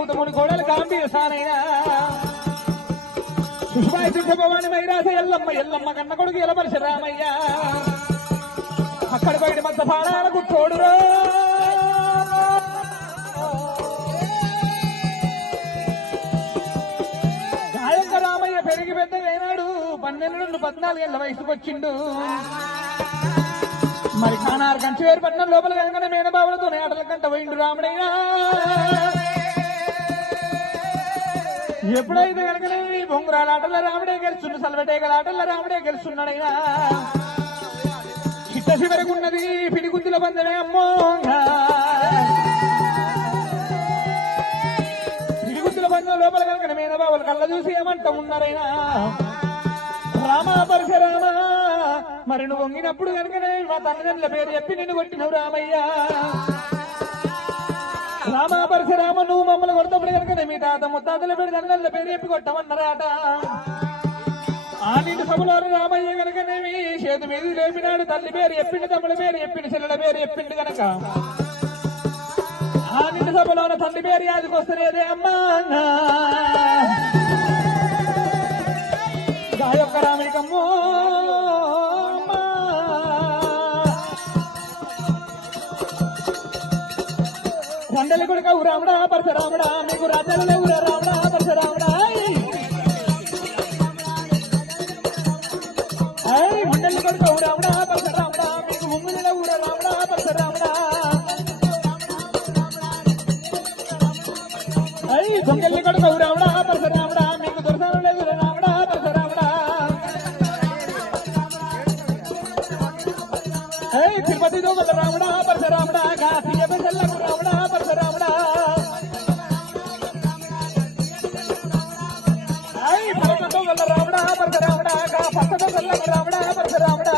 గౌతముని కోడలు గాంభీర సానైనా సుషుబాయి సిద్ధభవాని మైరాస ఎల్లమ్మ ఎల్లమ్మ కన్న కొడుకు ఎలపరిశ రామయ్య అక్కడ బయట మధ్య పాడాలకు తోడురో గాయక రామయ్య పెరిగి పెద్దగైనాడు 12 నుండి 14 ఏళ్ల వయసుకు వచ్చిండు మరి కానారు కంచివేరు పట్నం లోపల కనుక మేనబావులతో ఆటల కంట పోయిండు రాముడైనా ఎప్పుడైతే కనుకనే బొంగురాల ఆటల్లో రాముడే గెలుచుండు సల్వటేగల ఆటల్లో రాముడే గెలుచున్నాడైనా చిట్ట చివరకున్నది పిడిగుద్దుల పందమే అమ్మో పిడిగుద్దుల పందెం లోపల కనుక మేనబావులు కళ్ళ చూసి ఏమంటూ ఉన్నారైనా రామా పరశురామ మరి నువ్వు వంగినప్పుడు కనుకనే మా తల్లిదండ్రుల పేరు చెప్పి నిన్ను కొట్టినవు రామయ్య రామా పరశురామ నువ్వు మమ్మల్ని కొడతప్పుడు కనుకనే మీ తాత ముత్తాతల పేరు తల్లిదండ్రుల పేరు చెప్పి కొట్టమన్నారాట ఆ నీటి సభలో రామయ్య కనుకనేమి చేతు మీద లేపినాడు తల్లి పేరు చెప్పిండు తమ్ముడి పేరు చెప్పిండు చెల్లెల పేరు చెప్పిండు కనుక ఆ నీటి సభలో తల్లి పేరు యాదికొస్తలేదే అమ్మా గాయొక్క రాముడికమ్మో రండలి కొడుక రాముడా పరశురాముడా మీకు రాజ్యాలు లేవురా రాముడా పరశురాముడా ముండలి కొడుక రాముడా పరశురాముడా మీకు ముమ్మిడి లేవురా రాముడా పరశురాముడా దొంగల్ని కొడుక రాముడా పరశురాముడా మీకు దొరసాలు లేవురా రాముడా పరశురాముడా తిరుపతి దొంగల రాముడా పరశురాముడా గాసిలకు రాముడా పరశురాముడా పరమ దొంగల రాముడా పరశురాముడా పచ్చ దొంగలకు రాముడా పరశురాముడా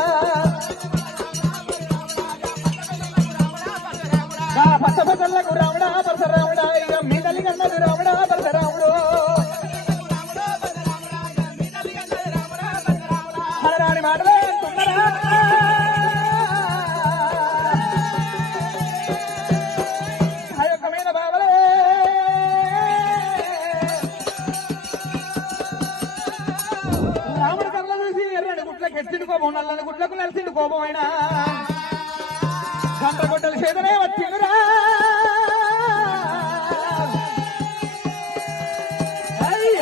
పచ్చ బొగ్గలకు రాముడా పరశురాముడా ఇక మీ తల్లి కన్నది రాముడా పరశురాముడు మనరాని మాటలే అంటున్నారా ఎత్తిండు కోపం నల్లని గుడ్లకు నలిసిండు కోపం అయినా గంట గుడ్డలు చేతనే వచ్చిందిరా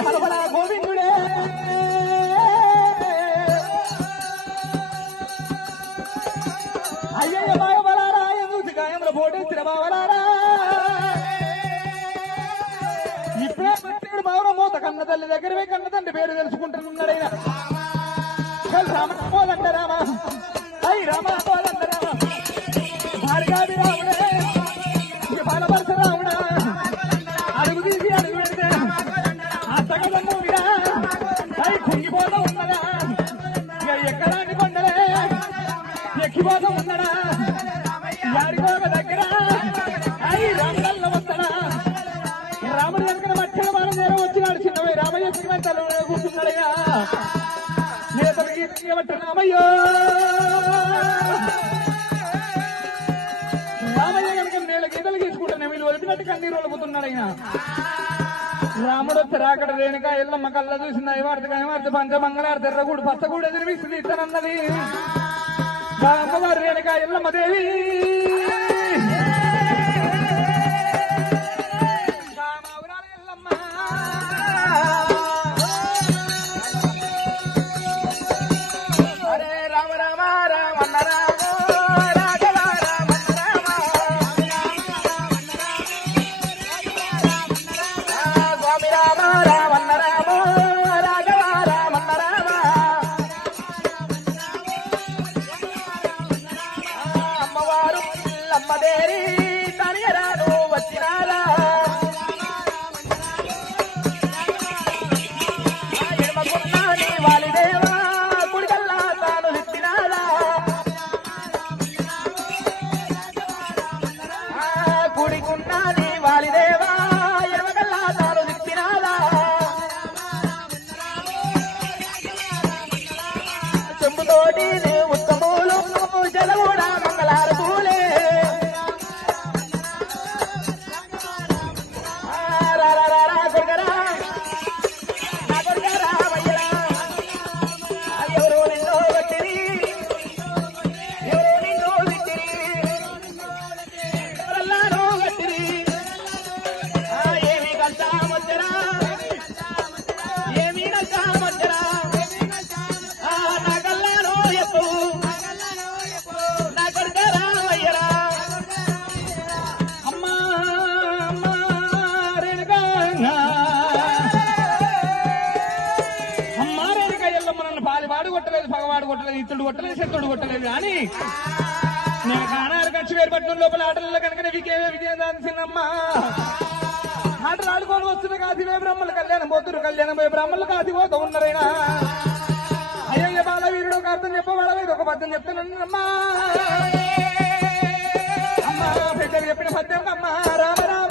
హరబడా గోవిందుడే అయ్యయ్య బావలారా ఎందుకు గాయంలో పోటేసిన బావలారా ఇప్పుడే పట్టిడు బావ మూత కన్న తల్లి దగ్గరవే కన్న తండ్రి పేరు తెలుసుకుంటున్నాడైనా రామ పోలంట రామ అయ్యి రామ పోలంట రామ భార్గాది రాముడే బాలపరశ రాముడా అడుగు తీసి అడుగు పెడితే అత్తగదన్నవిడా అయి కుంగిపోతా ఉన్నదా ఇక ఎక్కడాన్ని కొండలే ఎక్కిపోతా ఉన్నడా యాడిపోక దగ్గర అయి రాముడల్ల వస్తాడా రాముడు దగ్గర మధ్యలో మనం నేరం వచ్చినాడు చిన్నవై రామయ్య సినిమాలు కూర్చున్నాడయ్యా రామయ్యో రామయ్య కనుక నేల గీతలు గీసుకుంటాను వీళ్ళు వదిలిపెట్టి కన్నీరు వలుపుతున్నాడు ఆయన రాముడు వచ్చి రాకడ రేణుక ఎల్లమ్మ కళ్ళ చూసింది ఐవార్త పంచమంగళార్త ఎర్రగూడు పచ్చగూడు ఎదిరిపిస్తుంది ఇతనన్నది అమ్మవారు రేణుక ఎల్లమ్మ దేవి అమ్మవారు లేవు కానీ నేను కానాలు ఖర్చు వేరుపట్నం లోపల ఆటలలో కనుక విజయదాన్సినమ్మా ఆటలు ఆడుకొని వస్తున్న కాసి వే బ్రహ్మల కళ్యాణం పోతురు కళ్యాణం పోయి బ్రహ్మలు కాసి పోతూ ఉన్నారైనా అయ్యయ్య బాలవీరుడు ఒక అర్థం చెప్పవాళ్ళ ఒక పద్యం చెప్తున్నానమ్మా అమ్మా పెద్దలు చెప్పిన పద్యం అమ్మా రామ రామ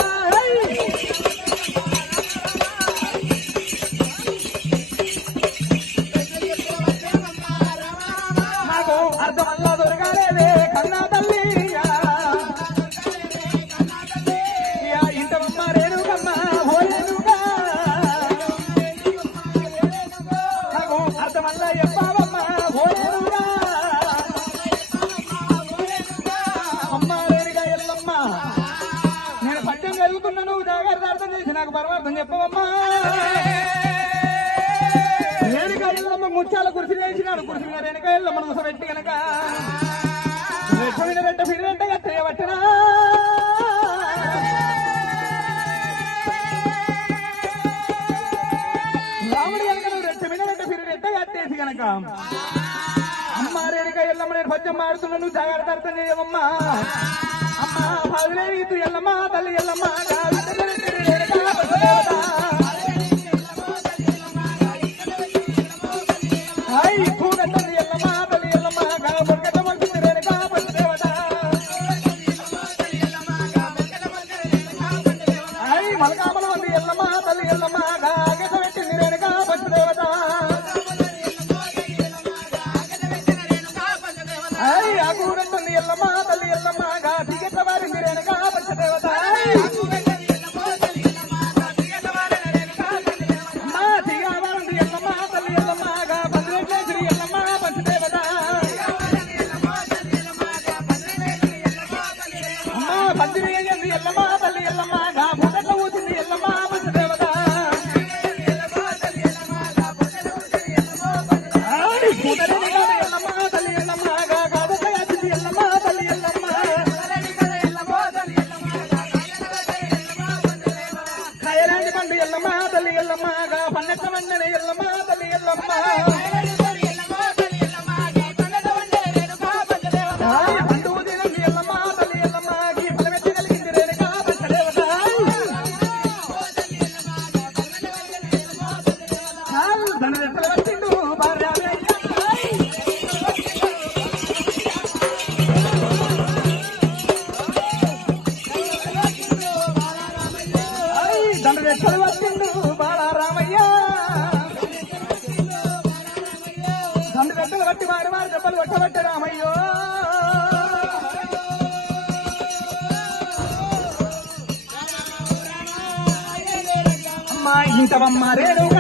నాకు అర్థమల్లా దొరకాలేదే కన్నా తల్లి ఇంటమ్మ రేణుకమ్మ ఓరేనుగా నాకు అర్థమల్లా చెప్పావమ్మ ఓరేనుగా అమ్మ రేణుగా ఎల్లమ్మ నేను పద్యం చదువుతున్నా నువ్వు జాగ్రత్త అర్థం చేసి నాకు పరమార్థం చెప్పవమ్మా రేణుగా ఎల్లమ్మ ముత్యాల కుర్చీ వేసినాడు కుర్చీ మీద రేణుగా ఎల్లమ్మ మనసు పెట్టి కనుక రెట్ట పెట్ట ఫిరెంట కట్టేయబట్టినా రాముడి కనుక నువ్వు రెట్ట మీద పెట్ట ఫిరెంట కట్టేసి కనుక అమ్మ రేణుగా ఎల్లమ్మ నేను పద్యం మారుతున్నా నువ్వు జాగ్రత్త అర్థం చేయవమ్మా అమ్మ పదిలే రీతు ఎల్లమ్మ తల్లి ఎల్లమ్మ పూగట్టది ఎల్లమ్మ తల్లి ఎల్లమ్మ బొరకట మంచి రేణుగా పశుదేవత మలకామల మంది ఎల్లమ్మ తల్లి ఎల్లమ్మ గెట పెట్టింది రేణుగా పశుదేవత ఆ కూగట్టది ఎల్లమ్మ తల్లి ఎల్లమ్మ దిగెట్ల వారింది రేణుగా పశుదేవత ఎల్లమ్మ తల్లి ఎల్లమ్మ భూగట్ల ఊసింది ఎల్లమ్మ పశుదేవత ఎల్లమ్మ తల్లి ఎల్లమ్మ గాడుకయాచింది ఎల్లమ్మ తల్లి ఎల్లమ్మ కయలాంటి పండు ఎల్లమ్మ తల్లి ఎల్లమ్మ పన్నెట్ట వండని ఎల్లమ్మ తల్లి ఎల్లమ్మ పండు ఉదినంది ఎల్లమ్మ తల్లి ఎల్లమ్మ పలమెత్తి కలిగింది రేణుగా పశుదేవత ధనరెట్టలు వచ్చిండు భార్య దండరెట్టలు వచ్చిండు బాలరామయ్య దండరెట్టలు కట్టి వారి వారి దెబ్బలు కొట్టబట్టే రామయ్యో అమ్మా ఇంతవమ్మ రేణుగా